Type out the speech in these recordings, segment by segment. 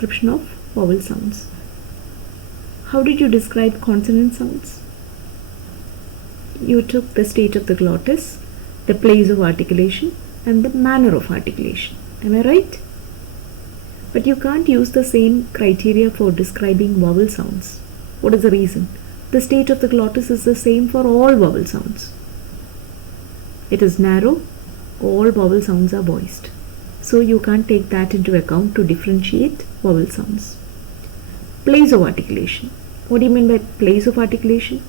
description of vowel sounds. How did you describe consonant sounds? You took the state of the glottis, the place of articulation, and the manner of articulation. Am I right? But you can't use the same criteria for describing vowel sounds. What is the reason? The state of the glottis is the same for all vowel sounds. It is narrow, all vowel sounds are voiced. So you can't take that into account to differentiate vowel sounds. Place of articulation. What do you mean by place of articulation?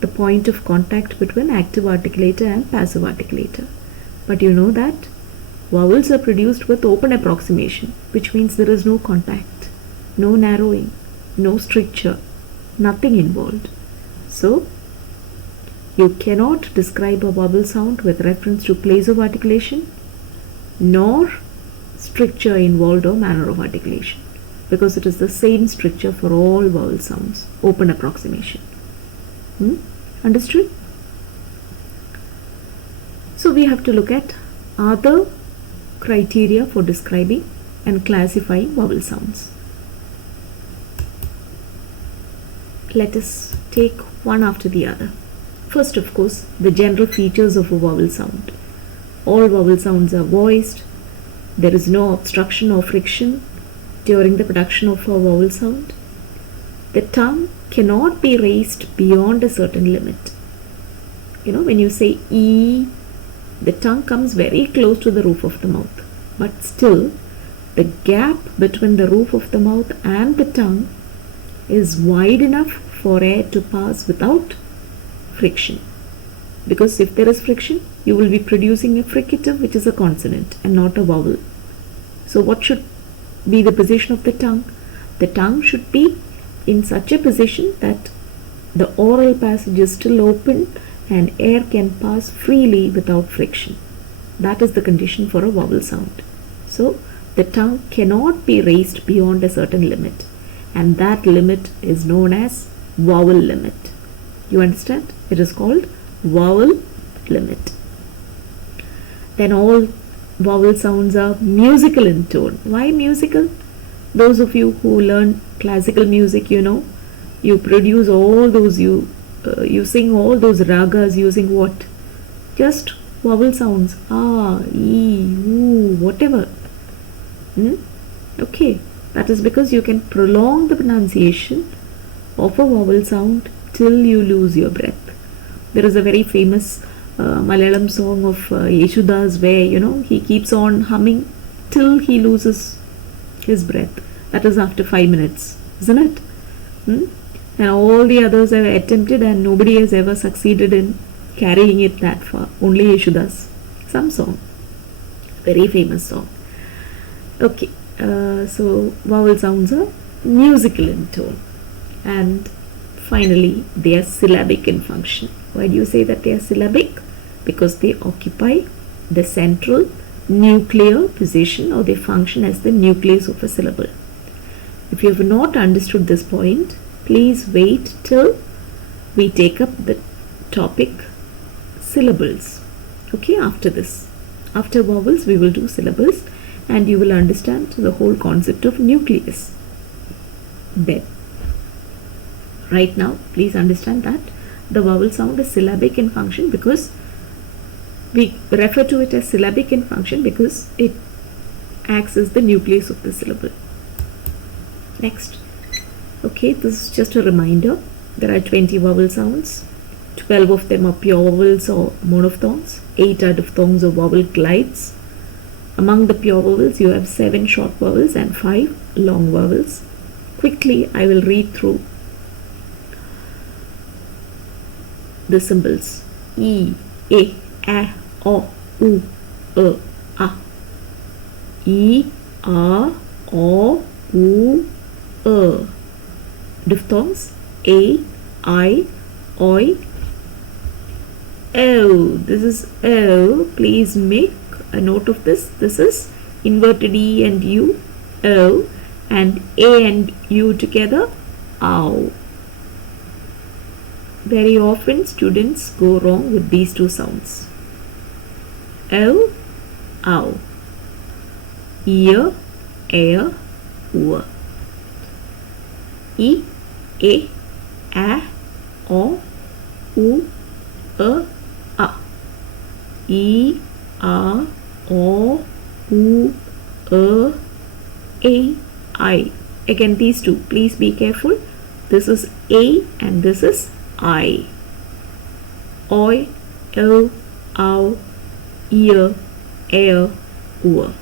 The point of contact between active articulator and passive articulator. But you know that vowels are produced with open approximation, which means there is no contact, no narrowing, no stricture, nothing involved. So, you cannot describe a vowel sound with reference to place of articulation nor stricture involved or manner of articulation, because it is the same stricture for all vowel sounds, open approximation. Understood? So we have to look at other criteria for describing and classifying vowel sounds. Let us take one after the other. First, of course, the general features of a vowel sound. All vowel sounds are voiced. There is no obstruction or friction during the production of a vowel sound. The tongue cannot be raised beyond a certain limit. When you say E, the tongue comes very close to the roof of the mouth. But still, the gap between the roof of the mouth and the tongue is wide enough for air to pass without friction. Because if there is friction, you will be producing a fricative, which is a consonant and not a vowel. So what should be the position of the tongue? The tongue should be in such a position that the oral passage is still open and air can pass freely without friction. That is the condition for a vowel sound. So the tongue cannot be raised beyond a certain limit, and that limit is known as vowel limit. You understand? It is called vowel limit. Then all vowel sounds are musical in tone. Why musical? Those of you who learn classical music, you produce all those, you sing all those ragas using what? Just vowel sounds. Ah, ee, oo, whatever. Okay, that is because you can prolong the pronunciation of a vowel sound till you lose your breath. There is a very famous Malayalam song of Yeshudas where he keeps on humming till he loses his breath. That is after 5 minutes, isn't it? And all the others have attempted and nobody has ever succeeded in carrying it that far. Only Yeshudas. Some song. Very famous song. Okay, so vowel sounds are musical in tone. And finally, they are syllabic in function. Why do you say that they are syllabic? Because they occupy the central nuclear position, or they function as the nucleus of a syllable. If you have not understood this point, please wait till we take up the topic syllables. Okay, after this. After vowels, we will do syllables and you will understand the whole concept of nucleus. Then, right now, please understand that the vowel sound is syllabic in function because we refer to it as syllabic in function because it acts as the nucleus of the syllable. Next. Okay, this is just a reminder. There are 20 vowel sounds. 12 of them are pure vowels or monophthongs. 8 are diphthongs or vowel glides. Among the pure vowels, you have 7 short vowels and 5 long vowels. Quickly, I will read through the symbols. E, E, A, O, U, E, A. E, A, O, U, E. Diphthongs A, I, Oi, O. This is O. Please make a note of this. This is inverted E and U, O, and A and U together, ow. Very often students go wrong with these two sounds. O, ow. Ear, air, oor. E, A, O, U, A. E, O, U, A, I. Again, these two, please be careful. This is A and this is I. Oi, O, Ow, Ear, Air, Ur.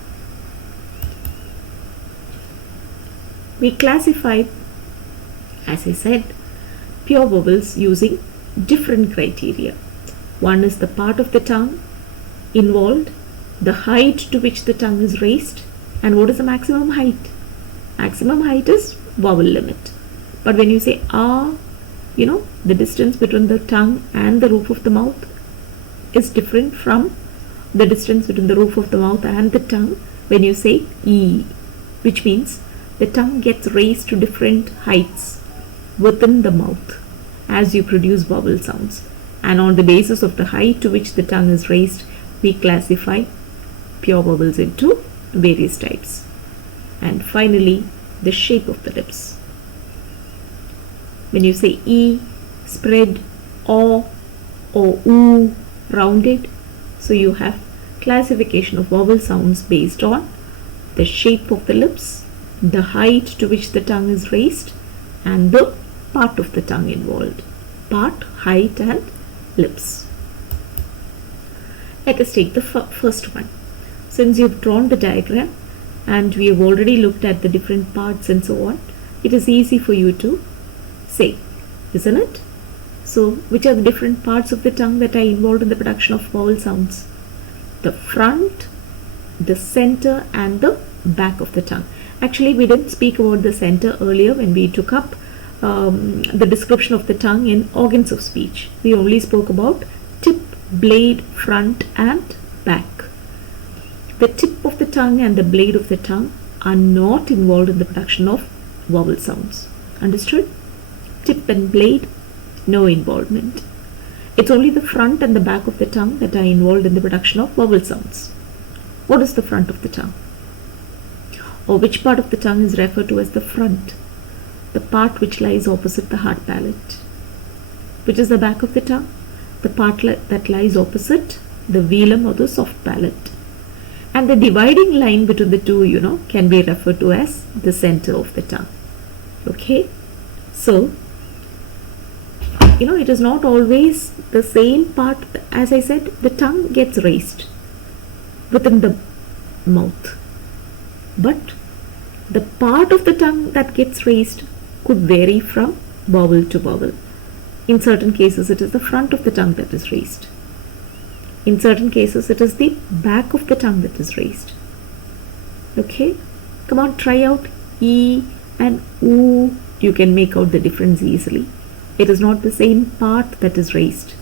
We classify, as I said, pure vowels using different criteria. One is the part of the tongue involved, the height to which the tongue is raised, and what is the maximum height? Maximum height is vowel limit. But when you say the distance between the tongue and the roof of the mouth is different from the distance between the roof of the mouth and the tongue when you say E, which means the tongue gets raised to different heights within the mouth as you produce vowel sounds. And on the basis of the height to which the tongue is raised, we classify pure vowels into various types. And finally, the shape of the lips. When you say E, spread, O, U, rounded. So you have classification of vowel sounds based on the shape of the lips, the height to which the tongue is raised, and the part of the tongue involved. Part, height, and lips. Let us take the first one. Since you've drawn the diagram and we have already looked at the different parts and so on, it is easy for you to say, isn't it? So, which are the different parts of the tongue that are involved in the production of vowel sounds? The front, the center, and the back of the tongue. Actually, we didn't speak about the center earlier when we took up the description of the tongue in organs of speech. We only spoke about tip, blade, front, and back. The tip of the tongue and the blade of the tongue are not involved in the production of vowel sounds. Understood? Tip and blade, no involvement. It's only the front and the back of the tongue that are involved in the production of vowel sounds. What is the front of the tongue? Or which part of the tongue is referred to as the front? The part which lies opposite the hard palate. Which is the back of the tongue? The part that lies opposite the velum or the soft palate. And the dividing line between the two, can be referred to as the center of the tongue. Okay? So, it is not always the same part. As I said, the tongue gets raised within the mouth. But the part of the tongue that gets raised could vary from vowel to vowel. In certain cases, it is the front of the tongue that is raised. In certain cases, it is the back of the tongue that is raised. Okay? Come on, try out E and U. You can make out the difference easily. It is not the same part that is raised.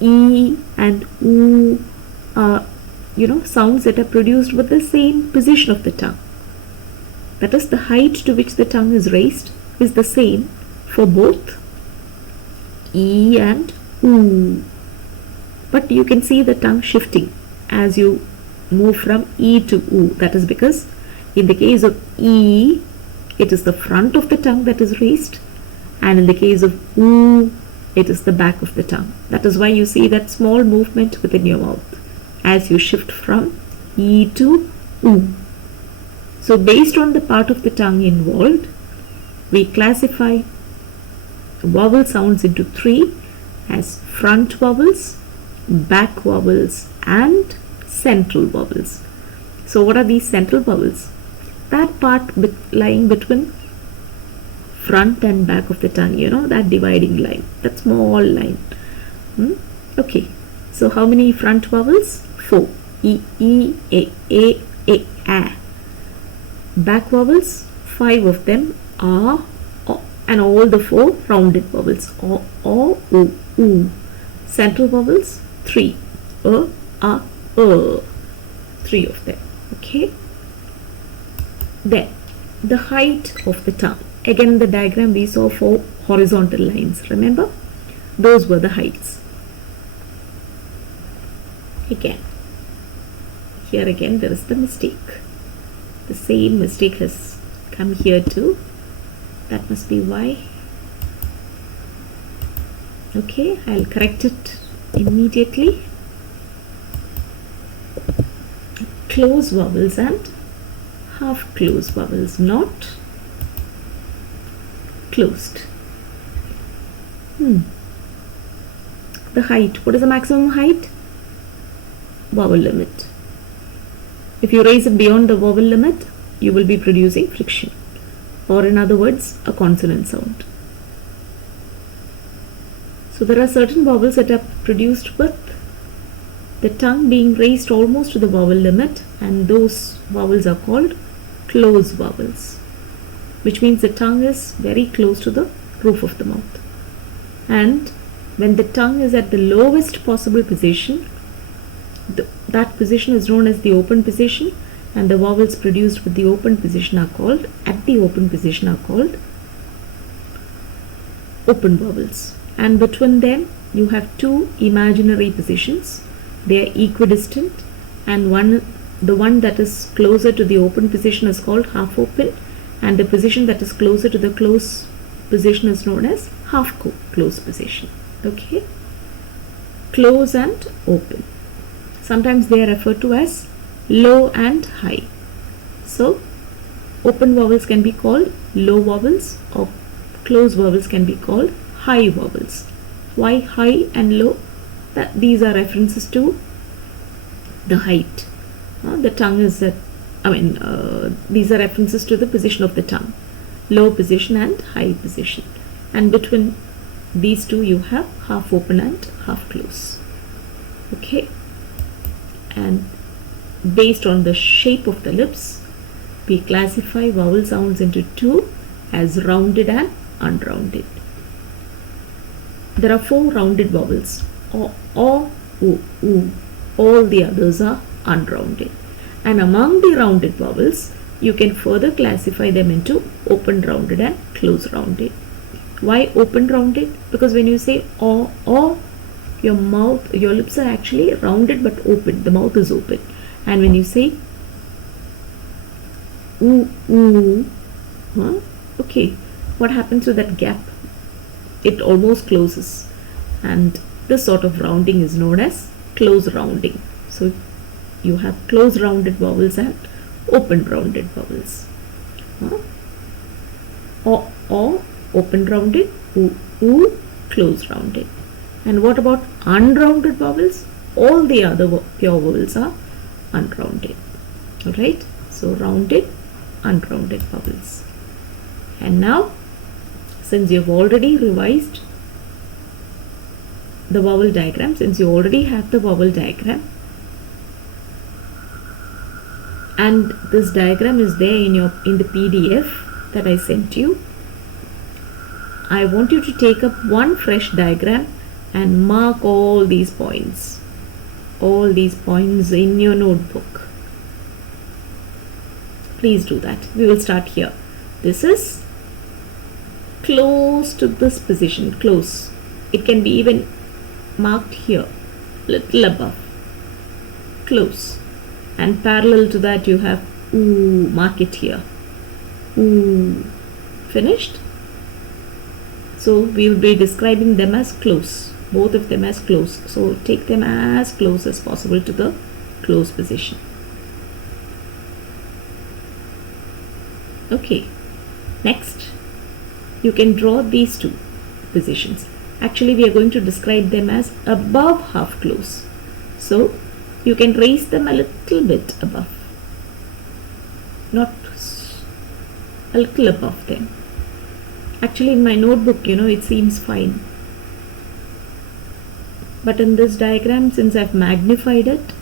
E and U are, sounds that are produced with the same position of the tongue. That is, the height to which the tongue is raised is the same for both E and U. But you can see the tongue shifting as you move from E to U. That is because in the case of E, it is the front of the tongue that is raised, and in the case of U, it is the back of the tongue. That is why you see that small movement within your mouth as you shift from E to U. So based on the part of the tongue involved, we classify vowel sounds into three as front vowels, back vowels, and central vowels. So what are these central vowels? That part lying between front and back of the tongue, that dividing line, that small line. Okay, so how many front vowels? 4. E, A, A. Back vowels, 5 of them, A, O, and all the 4 rounded vowels, O, U. Central vowels, 3, A, 3 of them. Okay. Then, the height of the tongue. Again, in the diagram we saw 4 horizontal lines. Remember? Those were the heights. Here again there is the mistake. The same mistake has come here too. that must be Y. Okay, I'll correct it immediately. Close vowels and half closed vowels, not closed. The height, what is the maximum height? Vowel limit. If you raise it beyond the vowel limit, you will be producing friction, or in other words, a consonant sound. So there are certain vowels that are produced with the tongue being raised almost to the vowel limit, and those vowels are called close vowels, which means the tongue is very close to the roof of the mouth. And when the tongue is at the lowest possible position, that position is known as the open position, and the vowels produced with the open position are called, at the open position, are called open vowels. And between them you have two imaginary positions. They are equidistant, and the one that is closer to the open position is called half open, and the position that is closer to the close position is known as half close position. Okay, close and open. Sometimes they are referred to as low and high. So open vowels can be called low vowels, or close vowels can be called high vowels. Why high and low? These are references to the height. The tongue is at, these are references to the position of the tongue, low position and high position. And between these two you have half open and half close. Okay. And based on the shape of the lips, we classify vowel sounds into two, as rounded and unrounded. There are four rounded vowels: o, u. All the others are unrounded. And among the rounded vowels, you can further classify them into open rounded and close rounded. Why open rounded? Because when you say o, your lips are actually rounded but open. The mouth is open. And when you say oo, okay, what happens to that gap? It almost closes, and this sort of rounding is known as close rounding. So you have close rounded vowels and open rounded vowels. O, open rounded, oo, close rounded. And what about unrounded vowels? All the other pure vowels are unrounded. Alright, so rounded, unrounded vowels. And now, since you've already revised the vowel diagram, since you already have the vowel diagram, and this diagram is there in the PDF that I sent you, I want you to take up one fresh diagram and mark all these points in your notebook. Please do that. We will start here. This is close to this position, close. It can be even marked here, little above, close. And parallel to that you have oo, mark it here, oo. Finished? So we will be describing them as close, both of them as close. So take them as close as possible to the close position. Okay, next you can draw these two positions. Actually we are going to describe them as above half close. So you can raise them a little bit above, not a little above them. Actually in my notebook, it seems fine. But in this diagram, since I've magnified it,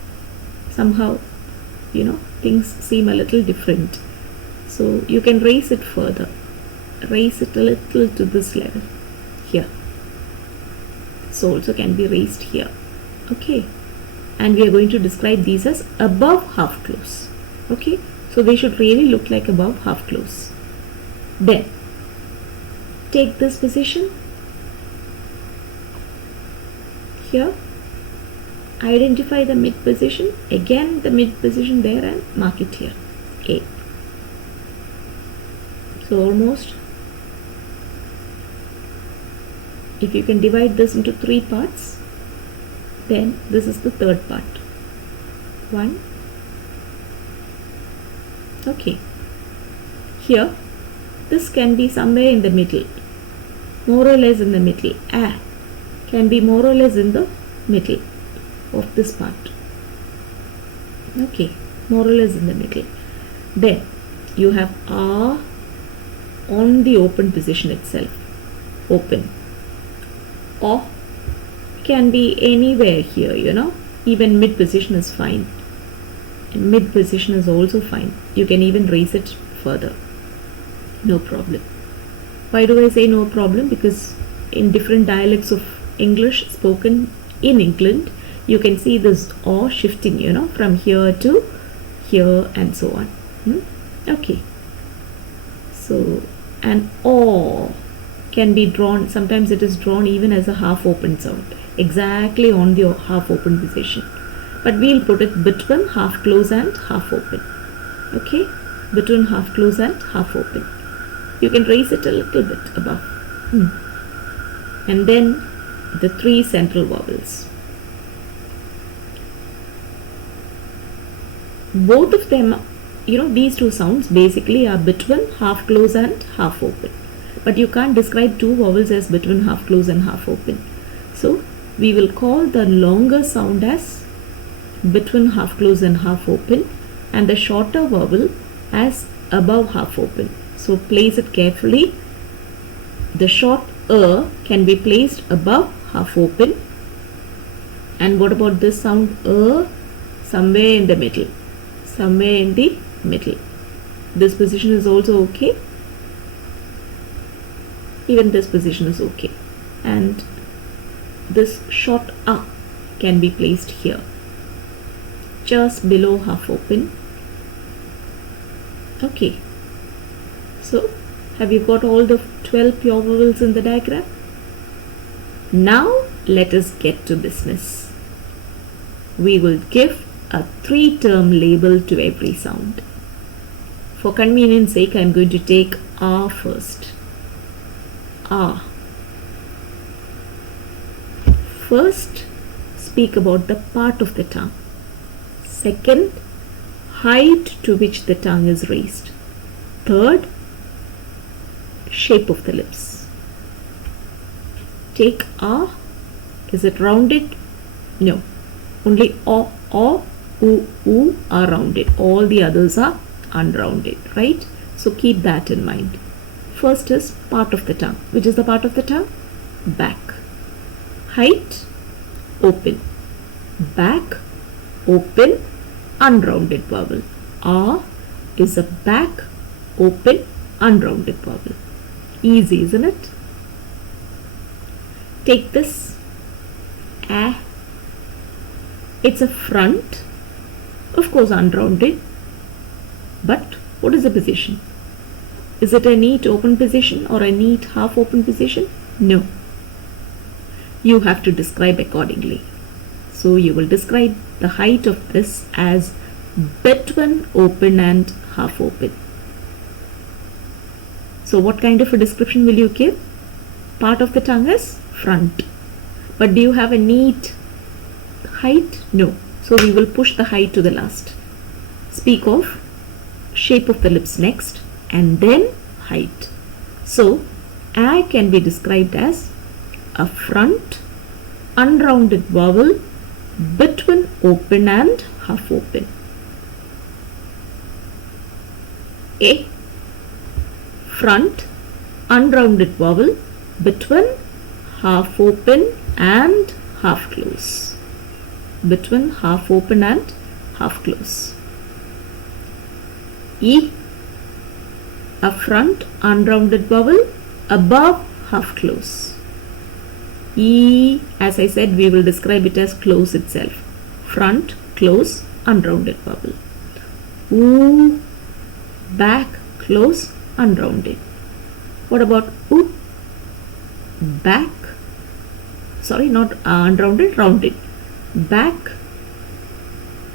somehow, things seem a little different. So you can raise it further. Raise it a little to this level, here. So also can be raised here. Okay. And we are going to describe these as above half close. Okay. So they should really look like above half close. Then, take this position. Here. Identify the mid position. Again the mid position there and mark it here. A. So almost If you can divide this into 3 parts, then this is the third part. 1. Okay. Here, this can be somewhere in the middle, more or less in the middle. A can be more or less in the middle of this part. Okay, more or less in the middle. Then you have A on the open position itself. Open. O can be anywhere here, even mid position is fine. And mid position is also fine. You can even raise it further. No problem. Why do I say no problem? Because in different dialects of English spoken in England, you can see this O shifting, from here to here and so on. Okay. So, an O can be drawn, sometimes it is drawn even as a half open sound, exactly on the half open position. But we'll put it between half close and half open. Okay? Between half close and half open. You can raise it a little bit above. And then the 3 central vowels. Both of them, these 2 sounds basically are between half close and half open. But you can't describe 2 vowels as between half close and half open. So we will call the longer sound as between half close and half open, and the shorter vowel as above half open. So place it carefully. The short can be placed above half open. And what about this sound somewhere in the middle? Somewhere in the middle. This position is also okay. Even this position is okay. And this short A can be placed here, just below half open. Okay. So, have you got all the 12 pure vowels in the diagram? Now, let us get to business. We will give a 3-term label to every sound. For convenience sake, I am going to take A first. A. First, speak about the part of the tongue. Second, height to which the tongue is raised. Third, shape of the lips. Take A. Is it rounded? No. Only O, U are rounded. All the others are unrounded, right? So keep that in mind. First is part of the tongue. Which is the part of the tongue? Back. Height, open. Back, open, unrounded vowel. A is a back, open, unrounded vowel. Easy, isn't it? Take this. A. It's a front, of course unrounded, but what is the position? Is it a neat open position or a neat half open position? No. You have to describe accordingly. So you will describe the height of this as between open and half open. So what kind of a description will you give? Part of the tongue is front. But do you have a neat height? No. So we will push the height to the last. Speak of shape of the lips next and then height. So A can be described as a front unrounded vowel between open and half open. A. Front unrounded vowel between half open and half close. Between half open and half close. E. A front unrounded vowel above half close. E, as I said, we will describe it as close itself. Front, close, unrounded vowel. Oo, back, close, unrounded. What about oo? Back, sorry, not unrounded, rounded. Back.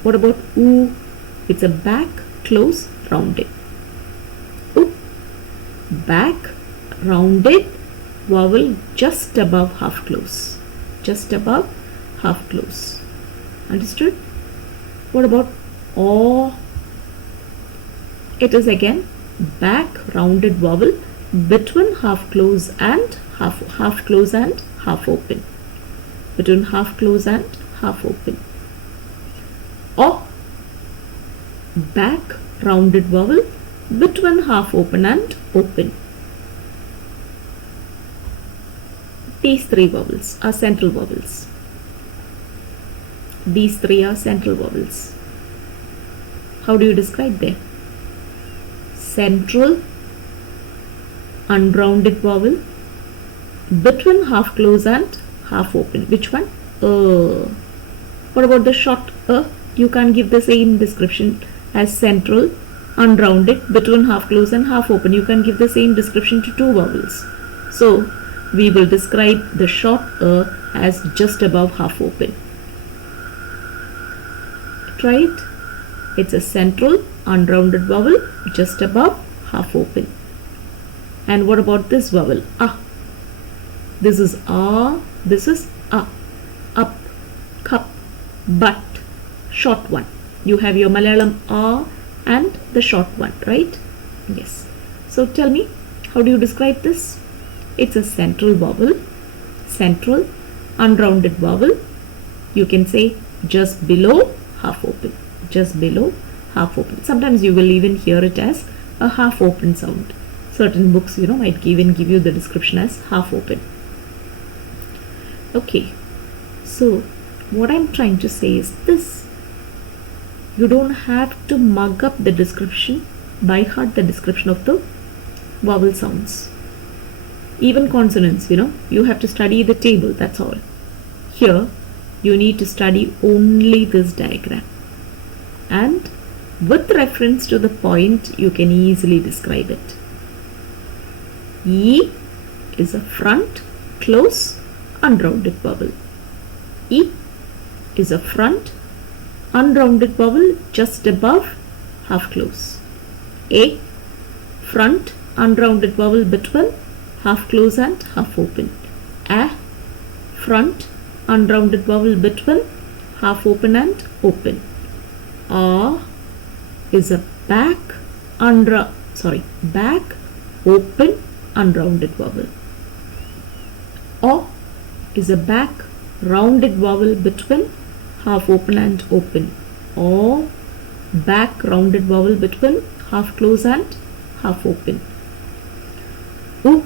What about oo? It's a back, close, rounded. Oop, back, rounded, vowel just above half close. Just above half close. Understood? What about O? It is again back rounded vowel between half close and half close and half open. Between half close and half open. O, back rounded vowel between half open and open. These three vowels are central vowels. These three are central vowels. How do you describe them? Central unrounded vowel between half close and half open. Which one? What about the short You can't give the same description as central unrounded between half close and half open. You can give the same description to two vowels. So we will describe the short as just above half open. Try it. It's a central unrounded vowel just above half open. And what about this vowel? This is this is up, cup, but, short one. You have your Malayalam and the short one, right? Yes. So tell me, how do you describe this? It's a central vowel, central unrounded vowel. You can say just below half open, just below half open. Sometimes you will even hear it as a half open sound. Certain books, might even give you the description as half open. Okay, so what I'm trying to say is this: you don't have to mug up the description, by heart the description of the vowel sounds. Even consonants, you have to study the table, that's all. Here, you need to study only this diagram. And with reference to the point, you can easily describe it. E is a front, close, unrounded vowel. E is a front, unrounded vowel just above half close. A, front, unrounded vowel between half close and half open. A, front, unrounded vowel between half open and open. A is a back open unrounded vowel. O is a back rounded vowel between half open and open. O, back rounded vowel between half close and half open. U,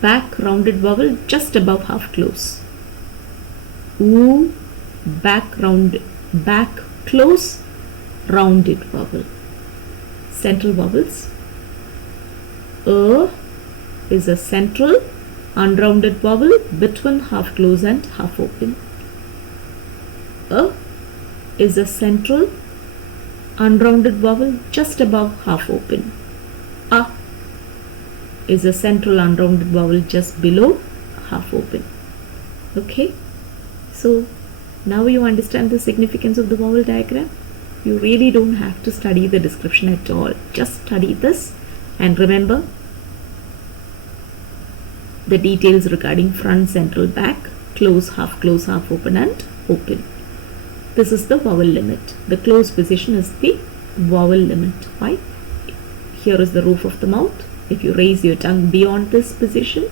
back rounded vowel just above half close. U, back close rounded vowel. Central vowels. Is a central unrounded vowel between half close and half open. Is a central unrounded vowel just above half open. A is a central unrounded vowel just below half open. Okay, so now you understand the significance of the vowel diagram. You really don't have to study the description at all. Just study this and remember the details regarding front, central, back, close, half open and open. This is the vowel limit. The close position is the vowel limit. Why? Here is the roof of the mouth. If you raise your tongue beyond this position,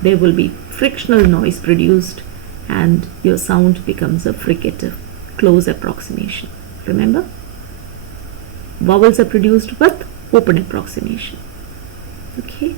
there will be frictional noise produced and your sound becomes a fricative, close approximation. Remember, vowels are produced with open approximation. Okay.